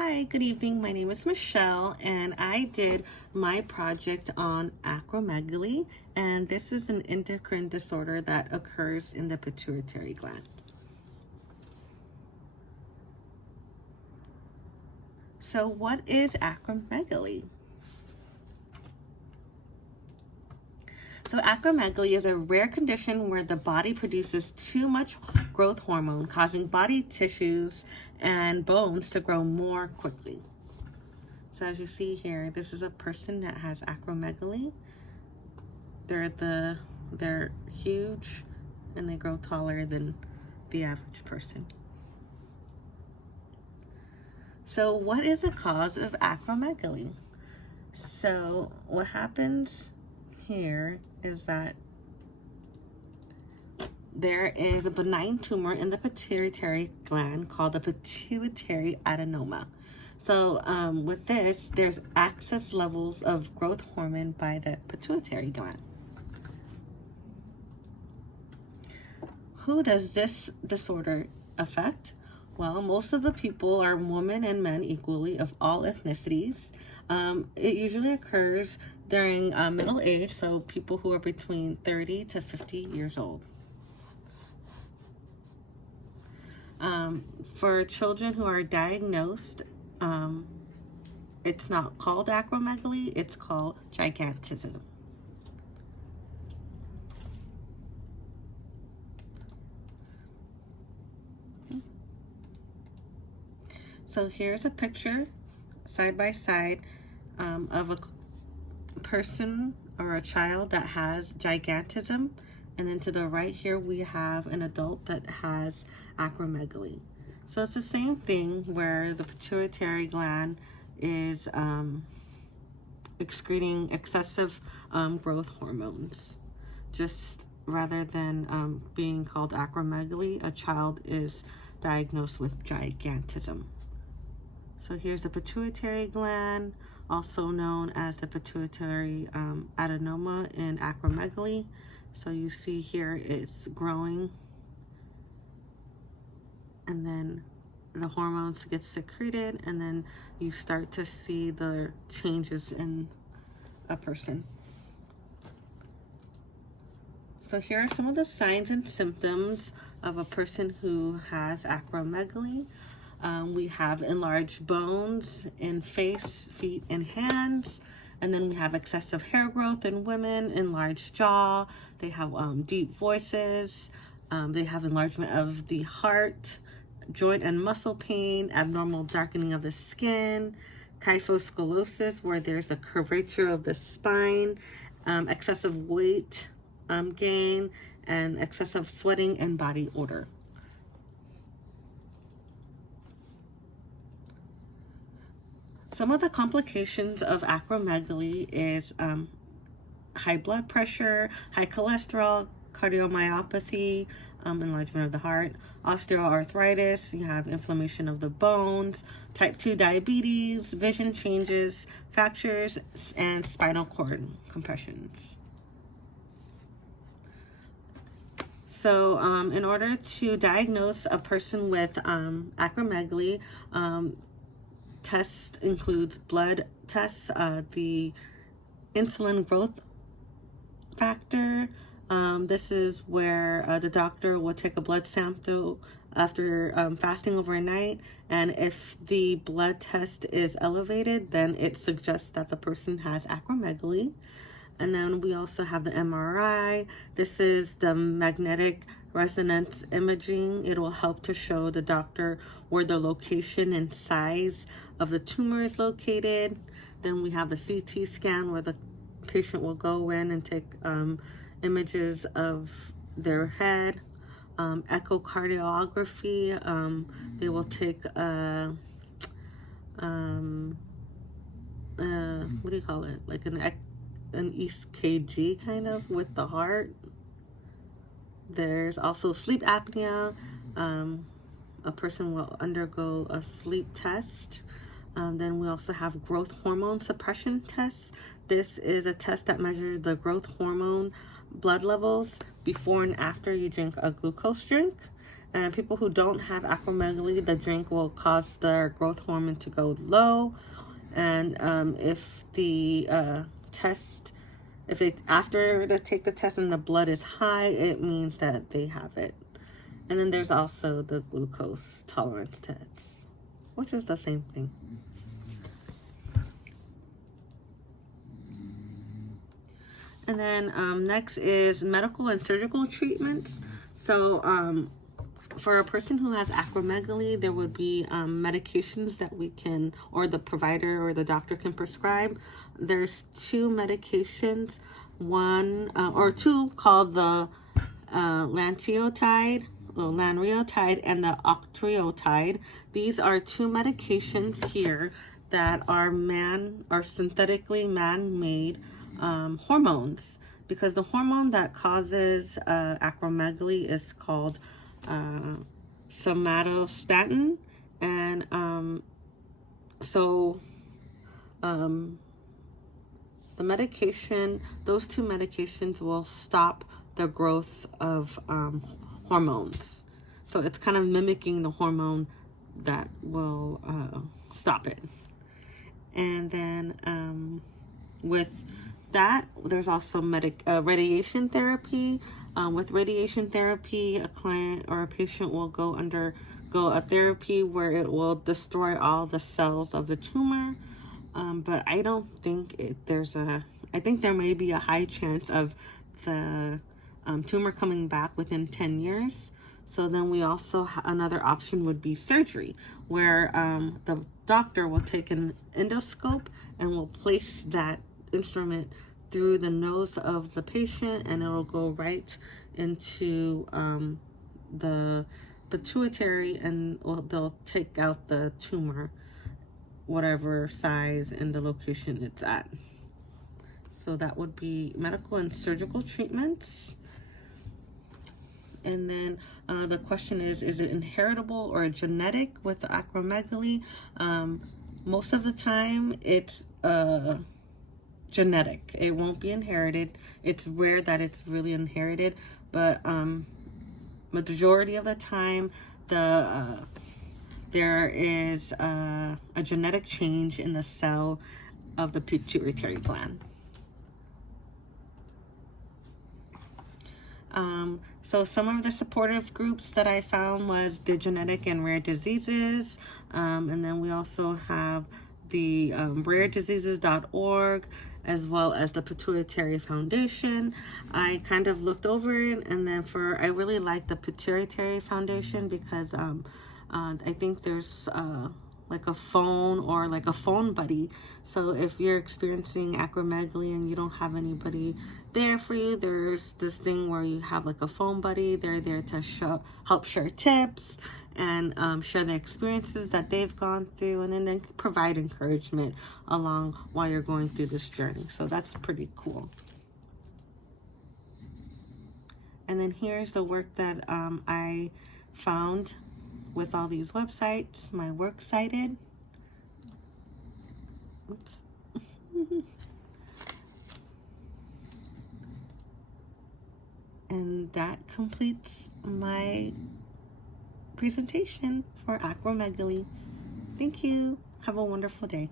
Hi, good evening. My name is Michelle, and I did my project on acromegaly, and this is an endocrine disorder that occurs in the pituitary gland. So what is acromegaly? So acromegaly is a rare condition where the body produces too much growth hormone, causing body tissues and bones to grow more quickly. So as you see here, this is a person that has acromegaly. They're huge and they grow taller than the average person. So what is the cause of acromegaly? So what happens here is that there is a benign tumor in the pituitary gland called the pituitary adenoma. So with this, there's excess levels of growth hormone by the pituitary gland. Who does this disorder affect? Well, most of the people are women and men equally of all ethnicities. It usually occurs during middle age, so people who are between 30 to 50 years old. For children who are diagnosed, it's not called acromegaly, it's called gigantism. So here's a picture side by side of a person or a child that has gigantism, and then to the right here we have an adult that has acromegaly. So it's the same thing where the pituitary gland is excreting excessive growth hormones. Just rather than being called acromegaly, a child is diagnosed with gigantism. So here's the pituitary gland, also known as the pituitary adenoma in acromegaly. So you see here it's growing, and then the hormones get secreted, and then you start to see the changes in a person. So here are some of the signs and symptoms of a person who has acromegaly. We have enlarged bones in face, feet, and hands. And then we have excessive hair growth in women, enlarged jaw. They have deep voices. They have enlargement of the heart, joint and muscle pain, abnormal darkening of the skin, kyphoscoliosis, where there's a curvature of the spine, excessive weight gain, and excessive sweating and body odor. Some of the complications of acromegaly is high blood pressure, high cholesterol, cardiomyopathy, enlargement of the heart, osteoarthritis, you have inflammation of the bones, type 2 diabetes, vision changes, fractures, and spinal cord compressions. So in order to diagnose a person with acromegaly, tests includes blood tests, the insulin growth factor. This is where the doctor will take a blood sample after fasting overnight, and if the blood test is elevated, then it suggests that the person has acromegaly. And then we also have the MRI. This is the magnetic resonance imaging. It will help to show the doctor where the location and size of the tumor is located. Then we have the CT scan, where the patient will go in and take images of their head. Echocardiography, they will take what do you call it? Like an EKG kind of with the heart. There's also sleep apnea. A person will undergo a sleep test. Then we also have growth hormone suppression tests. This is a test that measures the growth hormone blood levels before and after you drink a glucose drink. And people who don't have acromegaly, the drink will cause their growth hormone to go low. And if the after they take the test and the blood is high, it means that they have it. And then there's also the glucose tolerance test, which is the same thing. And then next is medical and surgical treatments. So for a person who has acromegaly, there would be medications that we can, or the provider or the doctor can prescribe. There's two medications, one or two called the lanreotide and the octreotide. These are two medications here that are synthetically man-made hormones, because the hormone that causes acromegaly is called somatostatin, and the medication, those two medications will stop the growth of hormones. So it's kind of mimicking the hormone that will stop it. And then with that, there's also radiation therapy. With radiation therapy, a client or a patient will undergo a therapy where it will destroy all the cells of the tumor. But I don't think I think there may be a high chance of the tumor coming back within 10 years. So then we also, another option would be surgery, where the doctor will take an endoscope and will place that instrument through the nose of the patient, and it'll go right into the pituitary, and they'll take out the tumor, whatever size and the location it's at. So that would be medical and surgical treatments. And then the question is it inheritable or genetic with acromegaly? Most of the time it's genetic. It won't be inherited. It's rare that it's really inherited, but majority of the time there is a genetic change in the cell of the pituitary gland. So some of the supportive groups that I found was the Genetic and Rare Diseases, and then we also have the rarediseases.org, as well as the Pituitary Foundation. I kind of looked over it, and then I really like the Pituitary Foundation because I think there's like a phone or like a phone buddy. So if you're experiencing acromegaly and you don't have anybody there for you, there's this thing where you have like a phone buddy. They're there to help share tips and share the experiences that they've gone through, and then provide encouragement along while you're going through this journey. So that's pretty cool. And then here's the work that I found with all these websites, my works cited. Oops. And that completes my presentation for acromegaly. Thank you. Have a wonderful day.